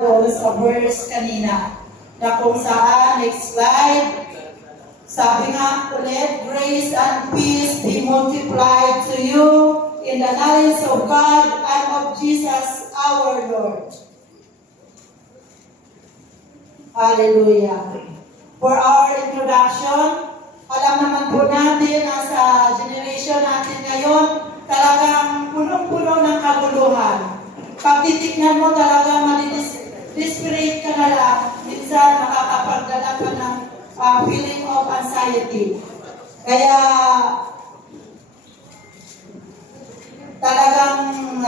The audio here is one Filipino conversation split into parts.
sa verse kanina na kung saan, next slide, sabi nga ulit, grace and peace be multiplied to you in the knowledge of God and of Jesus our Lord. Hallelujah. For our introduction, alam naman po natin na sa generation natin ngayon, talagang punong-puno ng kaguluhan. Pag titignan mo talaga desperate ka na lang, minsan makakapagdala ka ng feeling of anxiety. Kaya talagang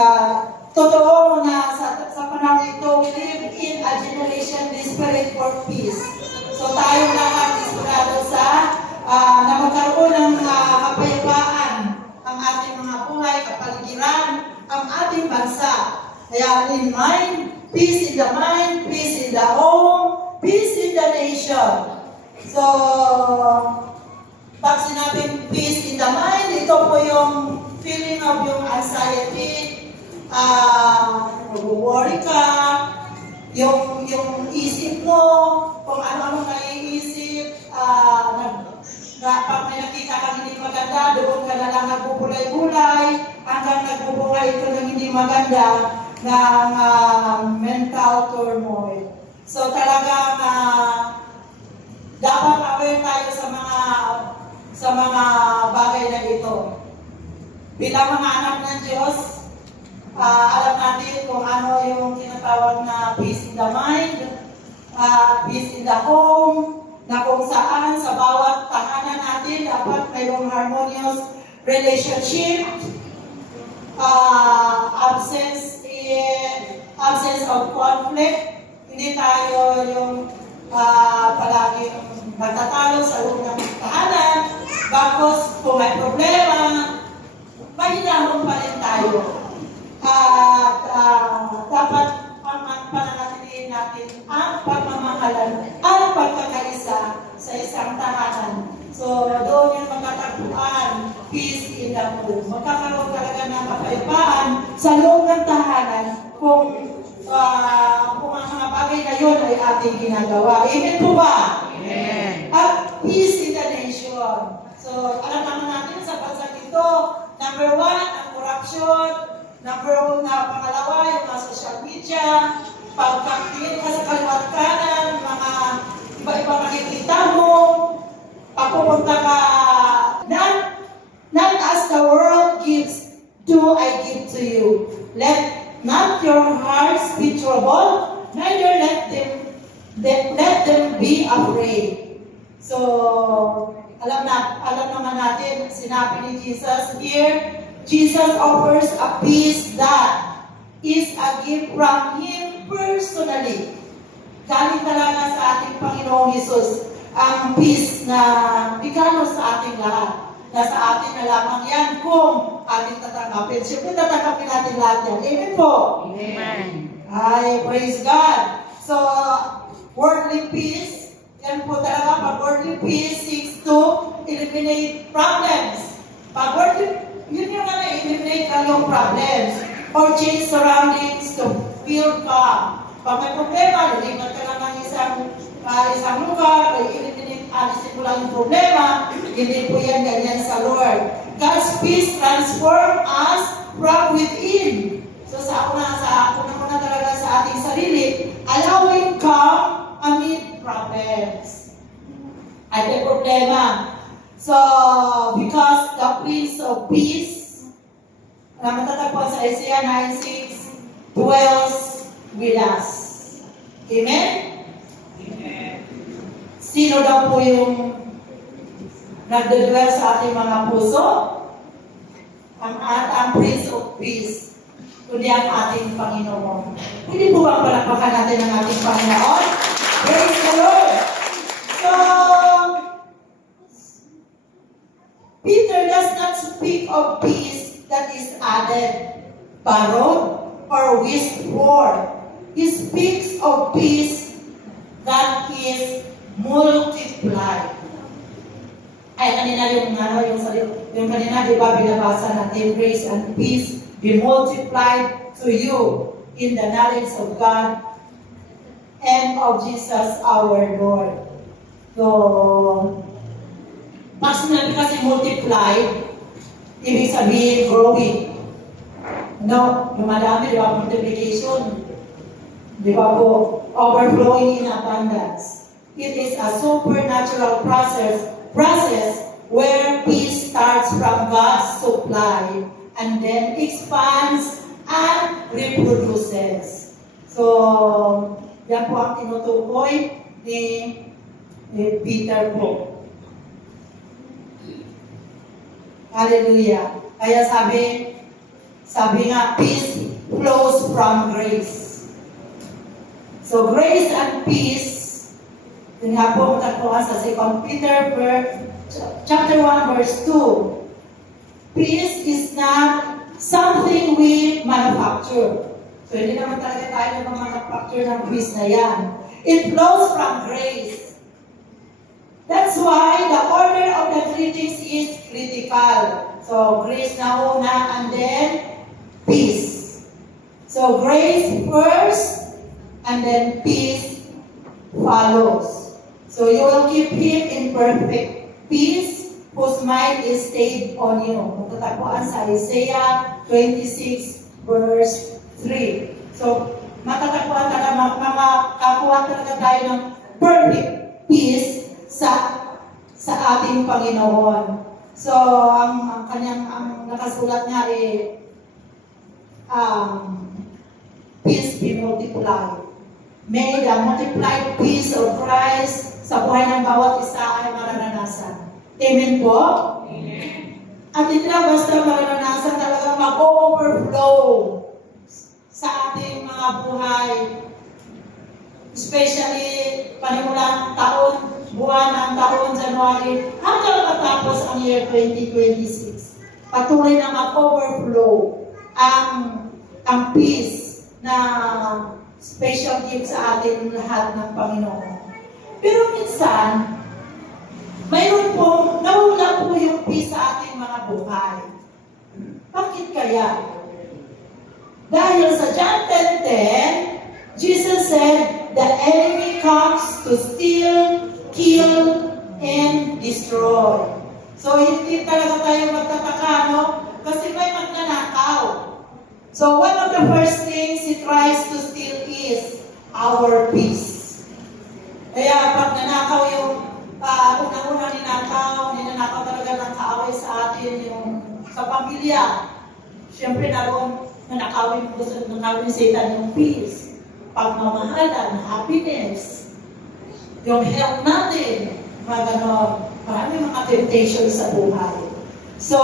totoo na sa panahon ito, we live in a generation desperate for peace. So tayo lahat desperado na magkaroon ng kapayapaan ang ating mga buhay, kapaligiran, ang ating bansa. Kaya in mind, peace in the mind, peace in the home, peace in the nation. So, pag sinabing peace in the mind, ito po yung feeling of yung anxiety, worry ka, yung isip mo, kung ano-ano naiisip, pag may nakita kang hindi maganda, doon ka na lang nagbubulay-bulay, hanggang nagbubungay ito ng hindi maganda, ng mental turmoil. So talagang dapat aware tayo sa mga bagay na ito. Bilang mga anak ng Diyos, alam natin kung ano yung tinatawag na peace in the mind, peace in the home, na kung saan sa bawat tahanan natin dapat mayroong harmonious relationship, absence of conflict. Hindi tayo yung palaging magtatalo sa loob ng tahanan. Bakos kung may problema, mahinahon pa rin tayo. At dapat pananatilihin natin ang pagmamahalan, ang pagkakaisa sa isang tahanan. So, doon yung magkatagpuan, peace in the home. Magkakaroon talaga ng kapayapaan sa loob ng tahanan kung ang mga bagay na yun ay ating ginagawa. Amen po ba? Amen. At peace in the nation. So, alam naman natin sa bansang ito, number 1, ang corruption. Number 1 na pangalawa, yung mga social media. Pagkakitin ka sa kaliwat kanan, mga iba-iba nakikita mo. Pagpupunta ka, not as the world gives, do I give to you. Let not your hearts be troubled, neither let them be afraid. So, alam naman natin, sinabi ni Jesus here, Jesus offers a peace that is a gift from Him personally. Galing talaga sa ating Panginoong Jesus ang peace na regalo sa ating lahat. Nasa atin na lamang yan kung ating tatanggapin. Siyempre tatanggapin natin lahat yan. Amen po? Amen. Ay, praise God. So, worldly peace, yan po talaga, pag worldly peace seeks to eliminate problems. Pag worldly, yun yung eliminate lang yung problems. Or change surroundings to feel calm. Pag may problema, lilipat ka lang ng isang lugar, ay alisin mo lang yung problema, hindi po yan ganyan sa Lord. God's peace transform us from within. So sa una talaga sa ating sarili, allowing calm amid problems. At may problema. So, because the Prince of Peace, na matatagpuan sa Isaiah 9:6, dwells with us. Amen? Sino daw po yung nagdadwell sa ating mga puso? Ang Prince of Peace, kundi ang ating Panginoon. Hindi po ba palakpakan natin ang ating Panginoon? Praise the Lord! So, Peter does not speak of peace that is added, borrowed, or wished for. He speaks of peace that is multiplied. Ay, kanina yung kanina, di ba, binabasa natin, grace and peace be multiplied to you in the knowledge of God of Jesus our Lord. So, pag sinabi kasi multiply, ibig sabihin growing. No, lumadami, di ba? Multiplication. Di ba po? Overflowing in abundance. It is a supernatural process where peace starts from God's supply and then expands and reproduces. So, yan po ang tinutukoy ni Peter po. Hallelujah. Kaya sabi nga, peace flows from grace. So, grace and peace, yun nga po matagpuan sa 2 Peter chapter 1 verse 2. Peace is not something we manufacture. So, hindi naman talaga tayo manufacture ng peace na yan. It flows from grace. That's why the order of the greetings is critical. So, grace na una and then peace. So, grace first, and then peace follows. So you will keep him in perfect peace, whose mind is stayed on you. Matatagpuan sa Isaiah 26 verse 3. So matatagpuan talaga, makakuha talaga tayo ng perfect peace sa ating Panginoon. So ang nakasulat niya peace be multiplied. May the multiplied peace of Christ sa buhay ng bawat isa ay mararanasan. Amen po? Amen. At hindi na basta mararanasan, talagang mag-overflow sa ating mga buhay. Especially, panimulang buwan ng taon, January, hanggang matapos ang year 2026. Patuloy na mag-overflow ang peace na special gift sa atin lahat ng Panginoon. Pero minsan, mayroon po, nawala po yung peace sa ating mga buhay. Bakit kaya? Dahil sa John 10:10, Jesus said, the enemy comes to steal, kill, and destroy. So, hindi talaga tayo magtataka, no? Kasi may magnanakaw. So, one of the first things he tries to steal is our peace. Kaya, pag nanakaw yung, unang-unang ninanakaw talaga ng kaaway sa atin, yung sa pamilya. Siyempre, nanakawin ni Satan yung peace, pagmamahalan, happiness, yung health natin, maraming mga temptations sa buhay. So,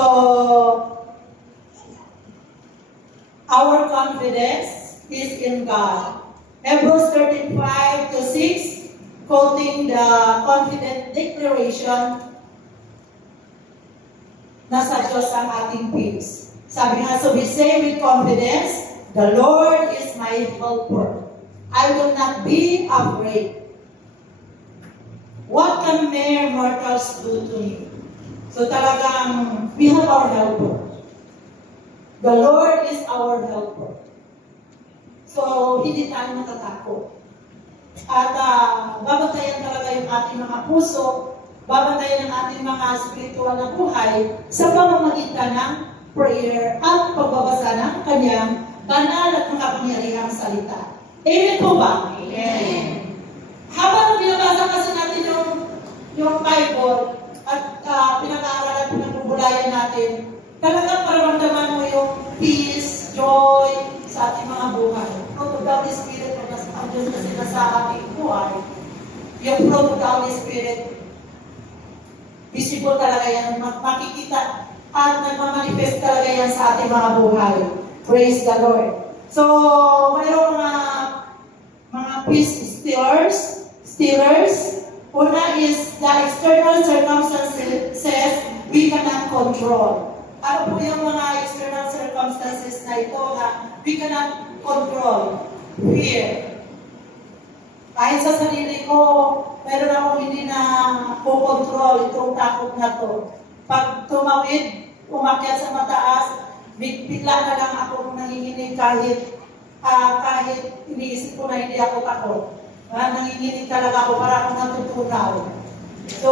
our confidence is in God. Hebrews 13:5-6, quoting the confident declaration, nasa Diyos ang ating peace. Sabi nga, so we say with confidence, the Lord is my helper. I will not be afraid. What can mere mortals do to me? So talagang, we have our helper. The Lord is our helper. So, hindi tayo natatakot. At babantayan talaga yung ating mga puso, babantayan ang ating mga spiritual na buhay sa pamamagitan ng prayer at pagbabasa ng kanyang banal at makapangyarihang salita. Amen po ba? Amen. Habang binabasa kasi natin yung Bible at pinag-aaralan, pinagbubulayan natin, talagang paramdaman mo yung peace, joy sa ating mga buhay. Fruit of the Holy Spirit, ang Diyos na sila sa ating buhay, yung fruit of the Holy Spirit, visible talaga yan, makikita at nagmamanifest talaga yan sa ating mga buhay. Praise the Lord. So, mayroong mga peace stealers. Una is the external circumstances we cannot control. Ano po yung mga external circumstances na ito na we cannot control? Fear. Kahit sa sarili ko, meron akong hindi na po-control itong takot na to. Pag tumawid, umakyat sa mataas, bigla na lang ako nanginginig kahit iniisip ko na hindi ako takot. Nanginginig talaga ako para akong natutunaw. So,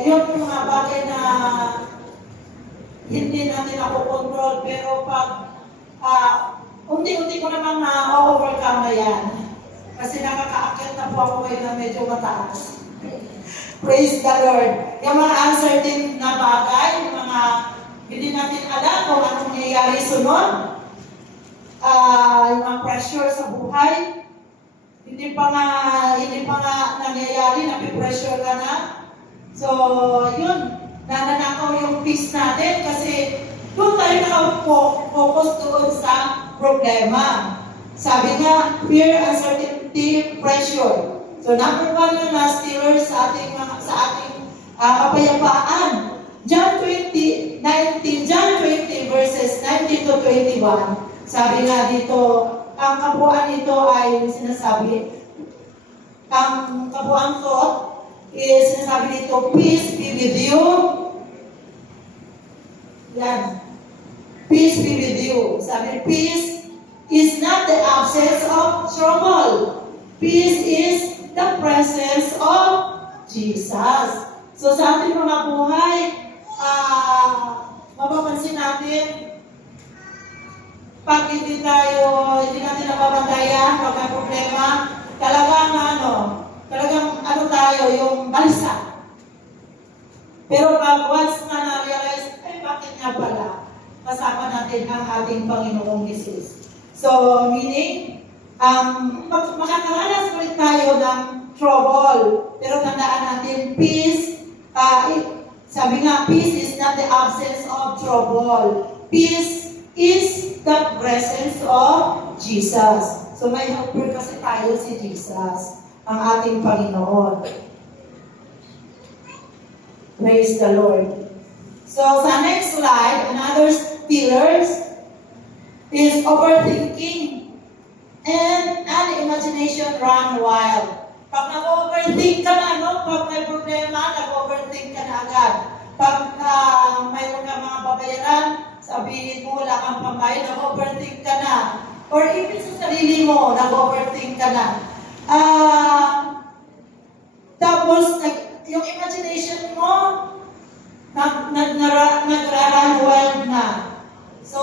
yun yung mga bagay na hindi natin ako control, pero pag unti-unti ko naman na-overcome na yan. Kasi nakakaakyat na po ako ngayon na medyo mataas. Praise the Lord. Yung mga uncertain na bagay, yung mga hindi natin alam kung anong nangyayari sunod, yung mga pressure sa buhay, hindi pa nga nangyayari, napipressure ka na. So, yun, nananakaw yung peace natin kasi doon tayo nakafocus doon sa problema. Sabi nga, fear, uncertainty, pressure. So, number 1 yun na stealers sa ating kapayapaan. John 20 verses 19 to 21. Sabi nga dito, ang kabuuan nito ay sinasabi, ang kabuuan thought is sinasabi dito, peace be with you. Yan. Peace be with you. Sabi, peace is not the absence of trouble. Peace is the presence of Jesus. So sa ating mga buhay, mapapansin natin, pag hindi natin napapantayan, pag may problema, talagang tayo, yung balsa. Pero pag once na na-realize, bakit nga pala, kasama natin ang ating Panginoong Jesus. So, meaning, makakaranas ulit tayo ng trouble. Pero tandaan natin, peace, sabi nga, peace is not the absence of trouble. Peace is the presence of Jesus. So may helper kasi tayo si Jesus, ang ating Panginoon. Praise the Lord. So sa next slide, another pillars is overthinking and an imagination run wild. Pag nag-overthink ka na, pag may problema, nag-overthink ka na agad. Pag mayroon ka mga babayaran, sabihin mo wala kang pambayad, nag-overthink ka na. Or even sa sarili mo, nag-overthink ka na. Tapos, yung imagination mo, nagra-run wild na. So,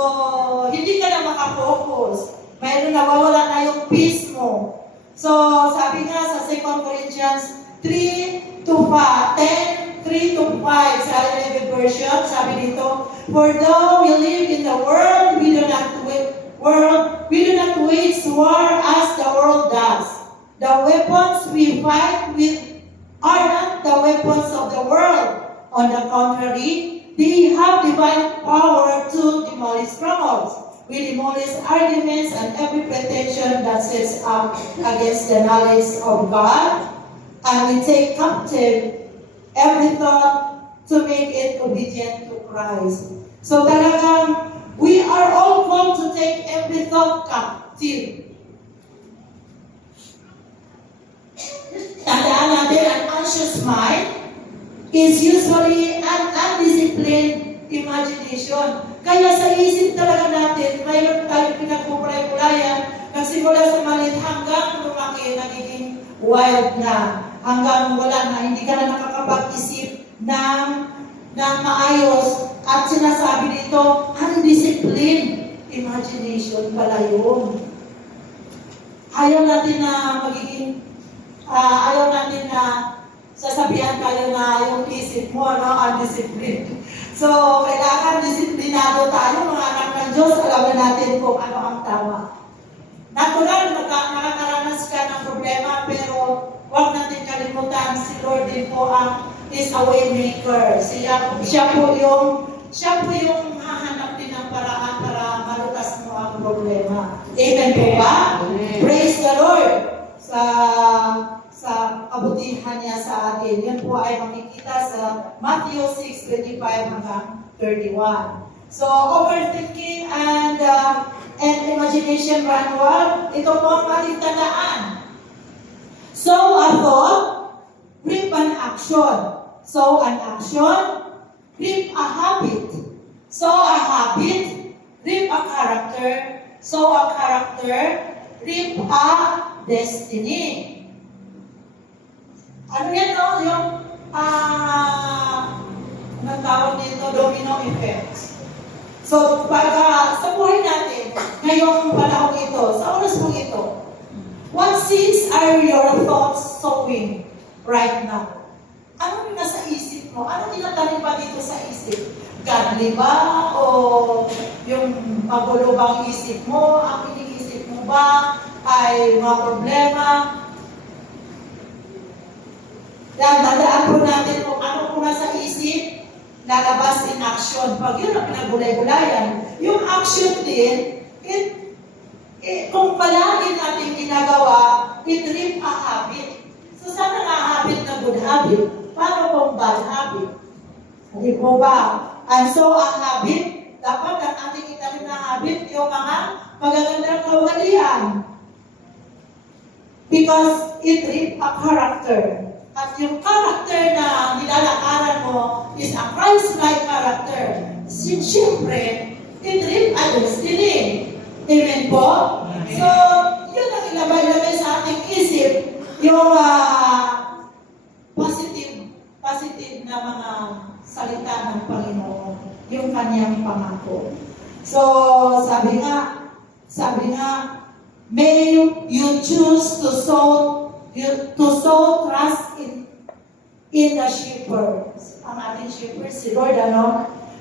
hindi ka na makafocus. Mayroon nawawala na yung peace mo. So, sabi nga sa 2 Corinthians 3 to 5, 3 to 5, sa Living Version, sabi dito, for though we live in the world, we do not wage war as the world does. The weapons we fight with are not the weapons of the world. On the contrary, they have divine power to demolish strongholds. We demolish arguments and every pretension that sets up against the knowledge of God, and we take captive every thought to make it obedient to Christ. So talagang, we are all called to take every thought captive. Tandaan natin, an anxious mind is usually an undisciplined imagination. Kaya sa isip talaga natin, mayroon tayong pinagpupray-pulayan, nagsimula sa maliit hanggang lumaki, nagiging wild na. Hanggang wala na, hindi ka na nakakapag-isip ng maayos. At sinasabi dito, undisciplined imagination pala yun. Ayaw natin na sasabihan tayo na yung isip mo, undisciplined. So, kailangan disiplinado tayo, mga anak ng Diyos, alam natin kung ano ang tama. Natural, nakakaranas ka ng problema, pero huwag natin kalimutan, si Lord din po is a way maker. Siya po yung hahanap din ng paraan para malutas mo ang problema. Amen po ba? Amen. Praise the Lord sa kabutihan niya sa atin. Yan po ay makikita sa Matthew 6:25 hanggang 31. So, overthinking and imagination run wild, ito po ang ating tandaan. So, a thought, reap an action. So, an action, reap a habit. So, a habit, reap a character. So, a character, reap a destiny. ano yan, no? Yung, anong tawag dito? Domino effect. So, sa buhay natin, ngayong panahon ito, sa oras mong ito, what seeds are your thoughts sowing right now? Ano yung nasa isip mo? Ano tinatanim pa dito sa isip? Godly ba? O yung magulo bang isip mo? Ang iniisip mo ba ay mga problema? Dadaan po natin kung ano po nasa isip, lalabas in action. Pag yun ang pinagulay-gulayan, yung action din, kung palagi natin ginagawa, it reap a habit. So sana nga habit na good habit, paano kung bad habit? Hindi po ba? And so, ang habit, dapat ang ating itanim na habit, yung mga magagandang kawalian. Because it reap a character. At yung character na nilalakaran mo is a Christ-like character. Siyempre, it reap a destiny. Amen po? Amen. So, yun ang ilabay-ilabay sa ating isip, yung positive na mga salita ng Panginoon, yung kanyang pangako. So, sabi nga, may you choose to sow trust in the shepherds. Ang ating shepherds, si Lord,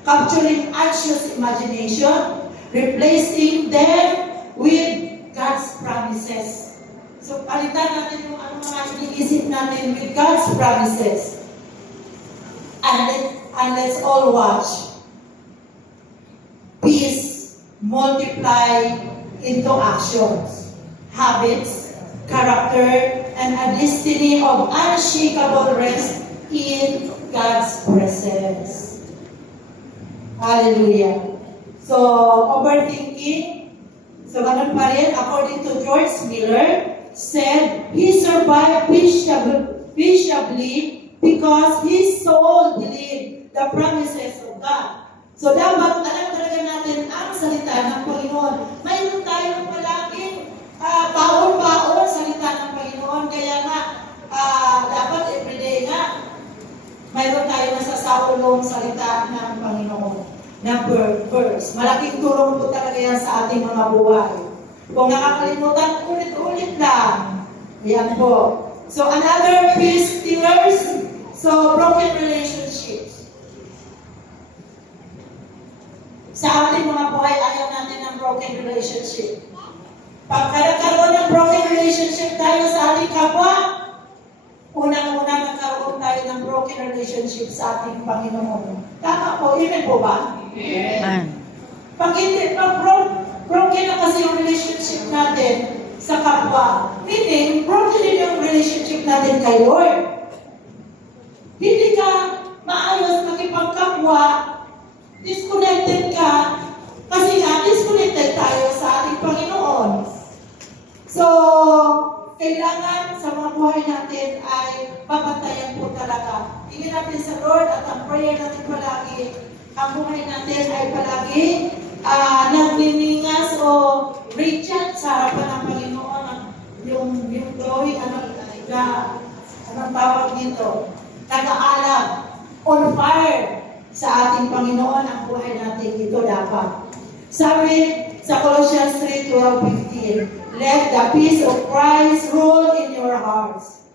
capturing anxious imagination, replacing them with God's promises. So, palitan natin yung ano mga iniisip natin with God's promises. And let's all watch peace multiply into actions, habits, character, and a destiny of unshakable rest in God's presence. Hallelujah. So, overthinking. So, ganun pa rin, according to George Miller, said, he survived peaceably because his soul believed the promises of God. So, dapat alam talaga natin ang salita ng Panginoon. Mayroon tayong palaging baon-baon salita ng Panginoon. Kaya nga, dapat everyday nga, mayroon tayong nasasaulong salita ng Panginoon na verse. Malaking tulong po talaga yan sa ating mga buhay. Kung nakakalimutan, ulit-ulit lang. Ayan po. So, another peace stealers. So, broken relationships. Sa ating mga buhay, ayaw natin ng broken relationship. Pag nagkaroon ng broken relationship tayo sa ating kapwa, unang-una nagkaroon tayo ng broken relationship sa ating Panginoon. Tama po, amen po ba? Amen. Pag broken na kasi yung relationship natin sa kapwa, meaning, broken din yung relationship natin kay Lord. Hindi ka maayos makipagkapwa, disconnected ka, kasi nga, disconnected tayo sa ating Panginoon. So, kailangan sa mga buhay natin ay pabantayan po talaga. Tingin natin sa Lord at ang prayer natin palagi, ang buhay natin ay palagi nagniningas o radiant sa harapan ng Panginoon. Yung glowing, anong tawag dito? Nag-aalam, on fire sa ating Panginoon ang buhay natin. Ito dapat. Sabi sa Colossians 3:12-15, let the peace of Christ rule in your hearts.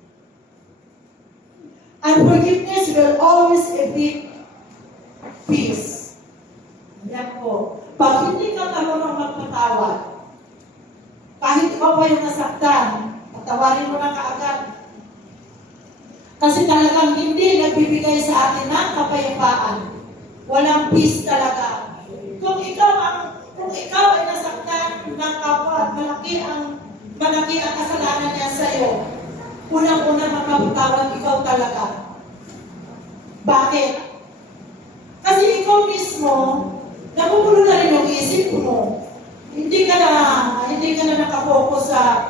And forgiveness will always be peace. Yan po. Pag hindi ka marunong magpatawad, kahit ikaw pa yung nasaktan, patawarin mo na kaagad. Kasi talagang hindi nagbibigay sa atin ng kapayapaan. Walang peace talaga. Kung ikaw ay nasaktan ng kapwa at malaki ang kasalanan niya sa iyo, unang-unang magpapatawad ikaw talaga. Bakit? Kasi ikaw mismo, nabubulo na rin yung isip mo. Hindi ka na nakapokus sa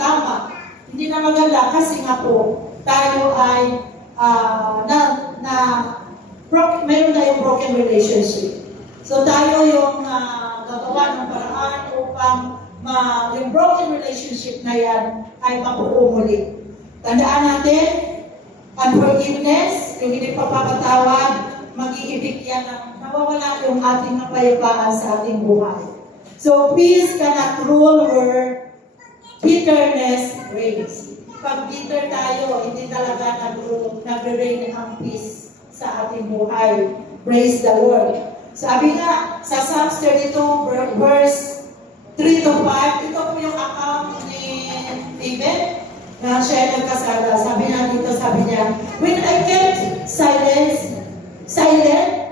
tama. Hindi na maganda kasi nga po, tayo ay mayroon tayong broken relationship. So tayo yung gagawa ng paraan upang yung broken relationship na yan ay mabuo muli. Tandaan natin, unforgiveness, yung hindi pagpapatawad, mag-iibig yan ng nawawala yung ating kapayapaan sa ating buhay. So, peace cannot rule where bitterness reigns. Pag bitter tayo, hindi talaga nag-reign ang peace sa ating buhay. Praise the Lord. Sabi nga, sa Psalms 32, verse 3 to 5, ito po yung account ni David na siya ay nagkasala. Sabi niya, when I kept silent,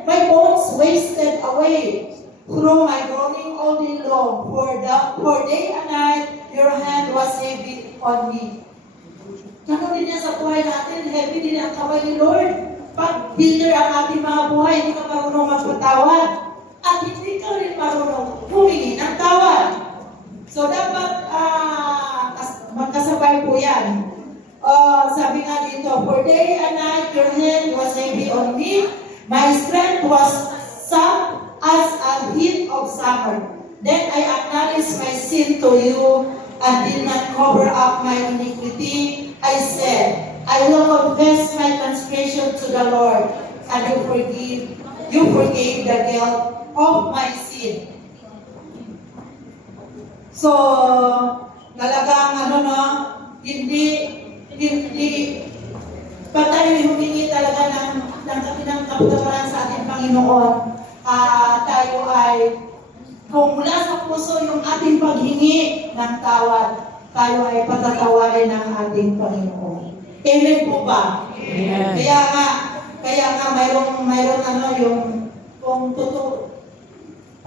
my bones wasted away through my groaning all day long. For day and night, your hand was heavy on me. Ganun din yan sa buhay natin, heavy din ang kamay ni Lord. Pag bitter ang ating mga buhay, hindi ka marunong magpatawad. At hindi ka rin marunong humingi ng tawad. So dapat magkasabay po yan. Sabi nga dito, for day and night your hand was heavy on me, my strength was sunk as a heat of summer. Then I acknowledged my sin to you and did not cover up my iniquity. I said, I will confess my transgression to the Lord, and you forgave the guilt of my sin. So, talagang hindi pag tayo humingi talaga ng kapatawaran sa ating Panginoon, tayo ay kung mula sa puso yung ating paghingi ng tawad, tayo ay patatawarin ng ating Panginoon. Amen po ba? Amen. Kaya nga mayroon yung kung totoo,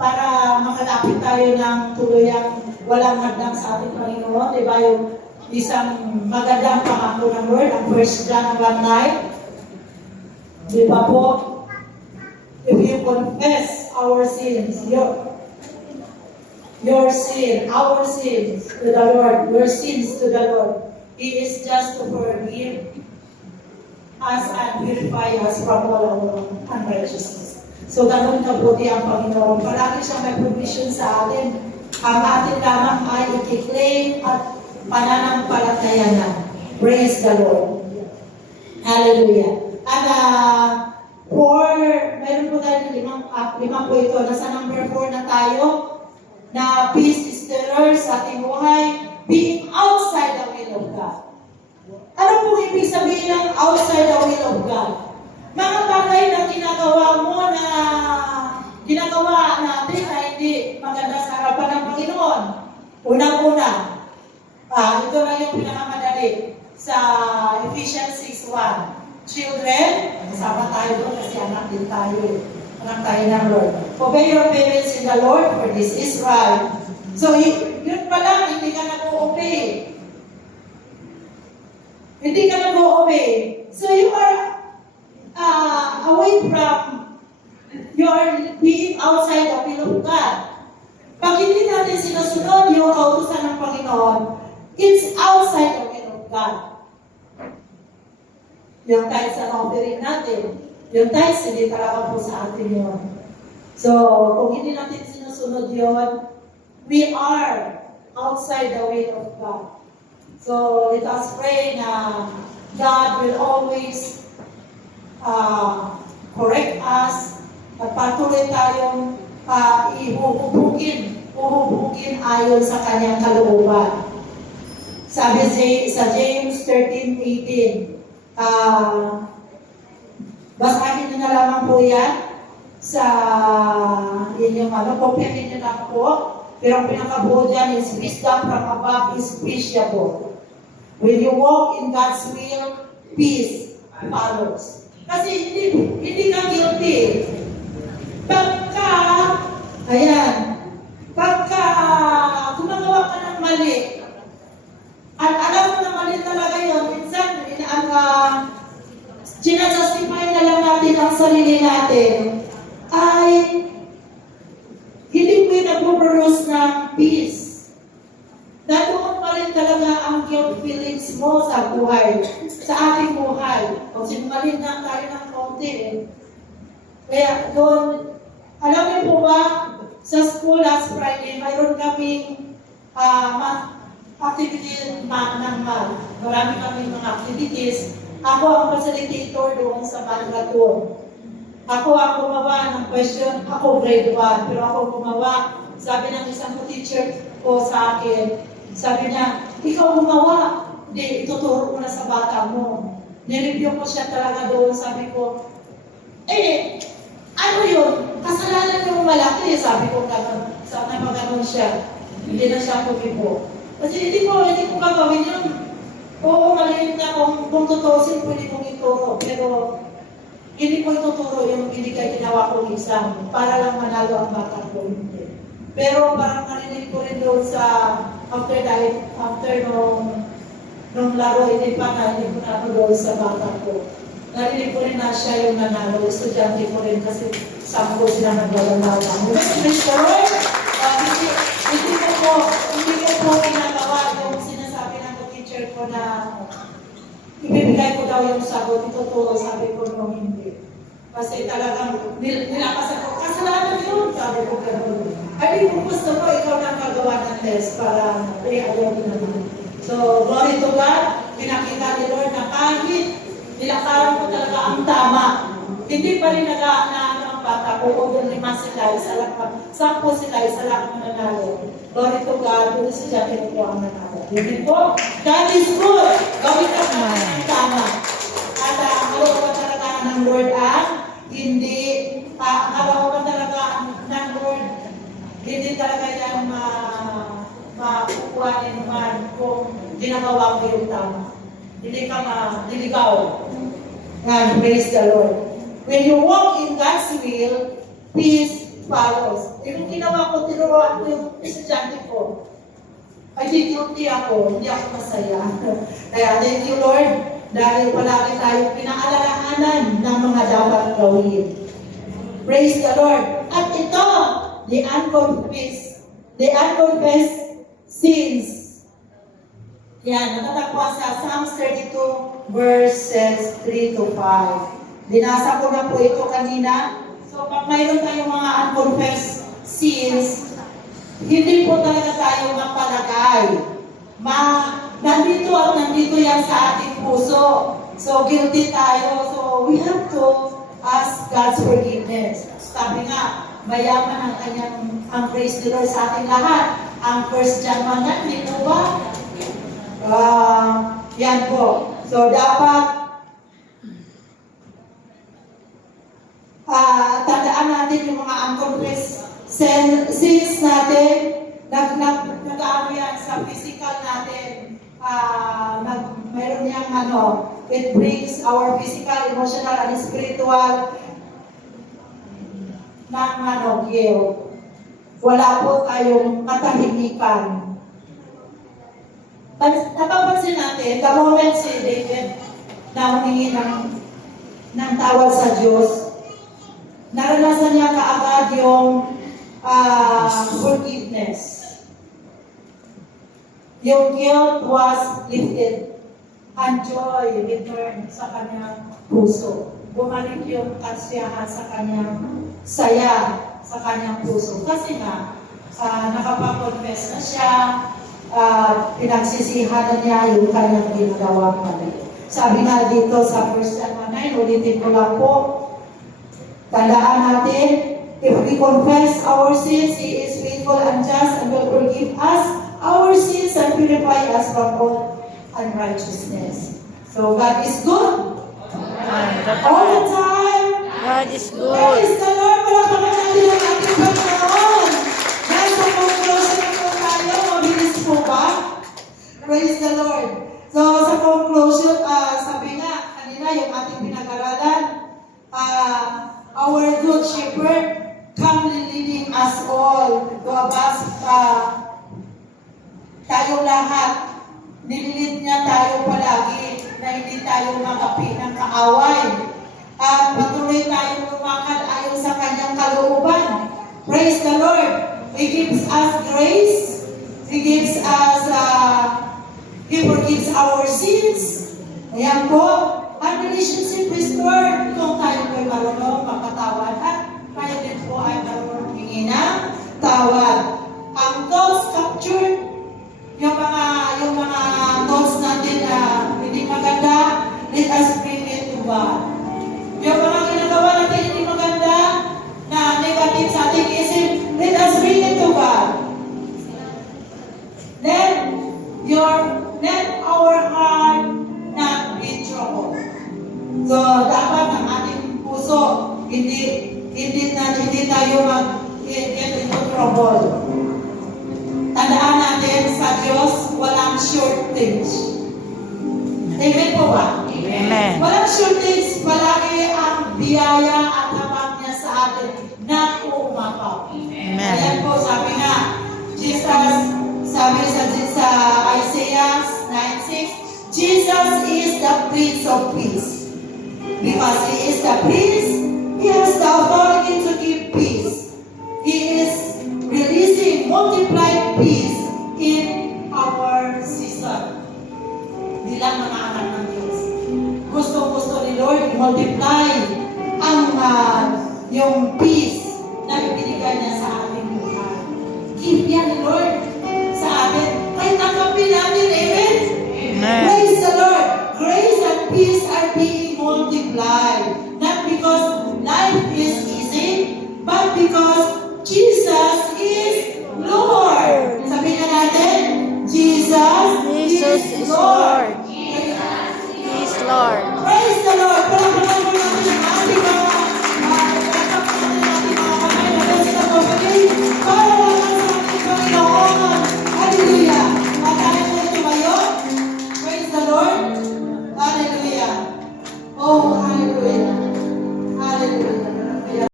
para makalapit tayo ng tuluyang walang hadlang sa ating Panginoon, di ba yung isang magandang pangako ng Lord, ang 1 John 1:9, di ba po? If you confess our sins, our sins to the Lord, your sins to the Lord, He is just to forgive us and purify us from all our unrighteousness. So, ganun kabuti ang Panginoon. Palagi siya may provision sa atin. Ang atin lamang ay i-claim at pananampalatayanan. Praise the Lord. Hallelujah. At meron po tayo limang po ito. Nasa number 4 na tayo, na peace is terror sa ating buhay, being outside the will of God. Ano pong ibig sabihin ng outside the will of God? Mga bagay na ginagawa natin na hindi maganda sa harapan ng Panginoon. Unang-una, ito lang yung pinakamadali sa Ephesians 6:1. Children, kasama tayo doon kasi anak din tayo anak tayo ng Lord. Obey your parents in the Lord, for this is right. So, yun pa lang, hindi ka nag-o-obey. Hindi ka nag-o-obey. So, you are away from, you are being outside the will of God. Pag hindi natin sinusunod yung kautusan ng Panginoon, it's outside the will of God. Yung tithes na offering natin, yung tithes hindi talaga po sa atin yun. So, kung hindi natin sinusunod yun, we are outside the will of God. So, let us pray na God will always correct us at patuloy tayong uhuhugin ayon sa kanyang kalooban. Sabi sa James 13:18, basahin niyo na lamang po yan sa inyong kopyahin niyo na po. Pero ang pinakabuo dyan is wisdom from above is appreciable. When you walk in God's will, peace follows. Kasi hindi ka guilty. Pagka gumagawa ka ng mali, at alam mo na mali talaga yun, minsan, sinasastify na lang natin ang sarili natin, ay hindi po yung nag-produce ng peace. Natuon pa rin talaga ang guilt feelings mo sa buhay, sa ating buhay. Kung sinungaling na tayo ng konti Kaya doon, alam niyo po ba, sa school last Friday, mayroon kaming activity ng marami kami mga activities. Ako ang facilitator doon sa Mandragon. Ako ang gumawa ng question, ako grade 1, pero ako gumawa. Sabi ng isang teacher ko sa akin, sabi niya, ikaw gumawa, hindi, ituturo ko na sa bata mo. Nireview ko siya talaga doon, sabi ko, ano yun? Kasalanan yung malaki, sabi ko gano'n. Sabi na magano'n siya. Hindi na siya tumipo. Kasi hindi ko gagawin yun. Oo, maliit na kung tutusin, pwede kong ituro. Pero hindi ko ituturo yung binigay ginawa kong exam para lang manalo ang bata ko. Pero parang narinig ko rin doon sa after nung laro, hindi ko na doon sa bata ko. Narinig ko rin na siya yung nanalo. Estudyante ko rin kasi sampo sila naglalalaw. Mr. Roy, hindi ko po ginagawa yung sinasabi ng teacher ko na ibibigay ko daw yung sagot, ituturo, sabi ko no, hindi. Kasi talagang nilakas ako, kasalanan yun, sabi ko gano'n. Ay, kung gusto ko, ikaw na magawa ng test para ayaw ko naman. So, glory to God, pinakita ni Lord na kahit nilakaran ko talaga ang tama, hindi pa rin ang bata ko, o yung 5 sila, isa lang pa, 10 sila, isa lang ang nanalo. Glory to God, doon si Jackie ko ang nanalo. Hindi po, God is good. Gawin ka naman ang tama. At halawa talaga ng Lord hindi, halawa talaga ng Lord, hindi talaga yan makukuha ni naman kung ginagawa mo yung tama. Hindi ka diligaw. And praise the Lord. When you walk in God's will, peace follows. Yung ginawa ko, tinuruan ko yung estudyante ko. Ay, guilty ako, hindi ako masaya. Kaya, thank you, Lord, dahil palagi tayo pinaalalahanan ng mga dapat gawin. Praise the Lord. At ito, the unconfessed sins. Yan, natatagpuan sa Psalms 32, verses 3 to 5. Binasa ko na po ito kanina. So, pag mayroon tayong mga unconfessed sins, hindi po talaga tayo mapalagay. Nandito at nandito yan sa ating puso. So, guilty tayo. So, we have to ask God's forgiveness. Sabi nga, mayaman ang grace ni Lord sa ating lahat. Ang 1 John 1, hindi po ba? Yan po. So, dapat tandaan natin yung mga unconfessed sins natin, nag-ano yan sa physical natin, mayroon niyang it brings our physical, emotional, and spiritual guilt. Wala po tayong katahimikan. Napapansin natin, the moment si David na humingi ng tawad sa Diyos, naranasan niya kaagad yung forgiveness. Yung guilt was lifted and joy returned sa kanyang puso. Bumalik yung kasiyahan sa kanyang saya sa kanyang puso. Kasi nga, nakapag-confess na siya, pinagsisihan na niya yung kanyang ginagawang mali. Sabi nga dito sa 1 John 1:9, ulitin ko lang po, tandaan natin, if we confess our sins, He is faithful and just and will forgive us our sins and purify us from all unrighteousness. So God is good. All the time. God is good. Praise the Lord. Palakpakan natin ang ating Panginoon. Nasa conclusion po tayo. Mabilis po ba? Praise the Lord. So sa conclusion, sabi nga kanina yung ating pinag-aralan, our good shepherd calmly leading us all to a vast tayo lahat. Nililid niya tayo palagi na hindi tayo makapi ng kaaway. At patuloy tayong lumakad ayon sa kanyang kalooban. Praise the Lord. He gives us grace. He gives us, He forgives our sins. Ayan po. Ang relationship restored kung tayo po'y marunong magpatawad at tayo din po ay marunong hingi ng tawad. Ang thoughts captured, yung mga Amen po ba? Amen. Walang shortage, palagi ang biyaya at habang niya sa atin na uumapaw. Amen. Ayan po, sabi nga, Jesus, sabi sa Isaiah 9:6, Jesus is the Prince of Peace. Because He is the Prince, He has the authority to give peace. He is releasing multiplied peace in our season. Hindi lang mga anak ng Diyos. Gusto ni Lord multiply ang yung peace na ibinigay niya sa ating buhay. Give yan ni Lord